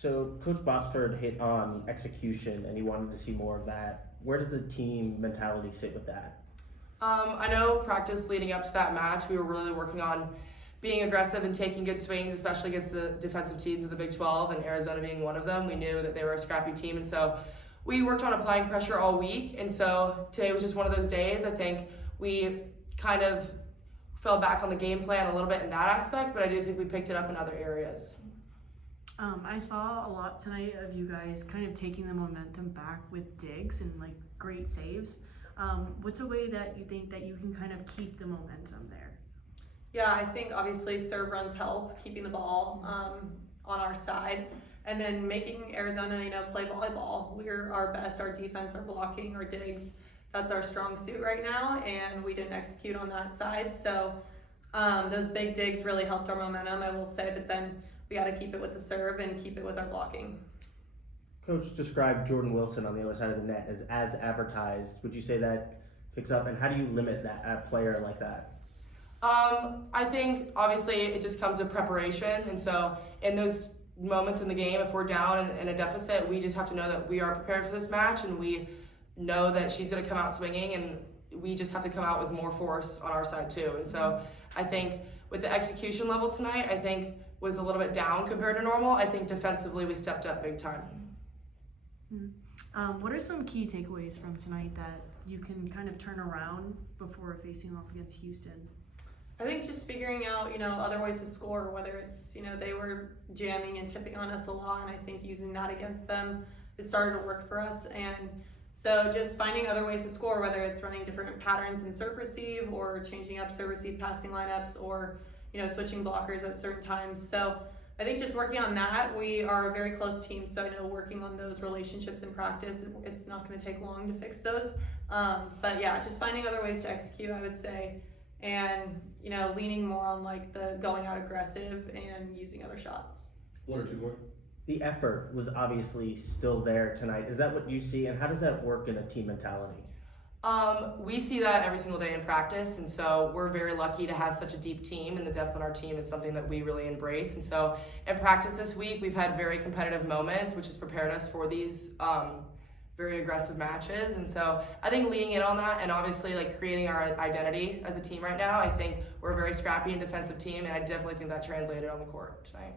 So Coach Boxford hit on execution, and he wanted to see more of that. Where does the team mentality sit with that? I know practice leading up to that match, we were really working on being aggressive and taking good swings, especially against the defensive teams of the Big 12, and Arizona being one of them. We knew that they were a scrappy team, and so we worked on applying pressure all week, and so today was just one of those days. I think we kind of fell back on the game plan a little bit in that aspect, but I do think we picked it up in other areas. I saw a lot tonight of you guys kind of taking the momentum back with digs and like great saves. What's a way that you think that you can kind of keep the momentum there? Yeah, I think obviously serve runs help, keeping the ball on our side, and then making Arizona, play volleyball. We're our best, our defense, our blocking, our digs. That's our strong suit right now, and we didn't execute on that side. So those big digs really helped our momentum, I will say, but then we got to keep it with the serve and keep it with our blocking. Coach described Jordan Wilson on the other side of the net as advertised. Would you say that picks up, and how do you limit that a player like that? I think obviously it just comes with preparation, and so in those moments in the game, if we're down in a deficit, we just have to know that we are prepared for this match, and we know that she's going to come out swinging, and we just have to come out with more force on our side too. And so I think with the execution level tonight, I think was a little bit down compared to normal. I think defensively we stepped up big time. What are some key takeaways from tonight that you can kind of turn around before facing off against Houston? I think just figuring out, other ways to score, whether it's, they were jamming and tipping on us a lot, and I think using that against them, it started to work for us. And so just finding other ways to score, whether it's running different patterns in serve receive or changing up serve receive passing lineups or, switching blockers at certain times. So I think just working on that, we are a very close team, so I know working on those relationships in practice, it's not going to take long to fix those. But yeah, just finding other ways to execute, I would say, and leaning more on like the going out aggressive and using other shots. One or two more. The effort was obviously still there tonight. Is that what you see, and how does that work in a team mentality? We see that every single day in practice, and so we're very lucky to have such a deep team, and the depth on our team is something that we really embrace. And so in practice this week, we've had very competitive moments, which has prepared us for these very aggressive matches. And so I think leaning in on that, and obviously like creating our identity as a team right now, I think we're a very scrappy and defensive team, and I definitely think that translated on the court tonight.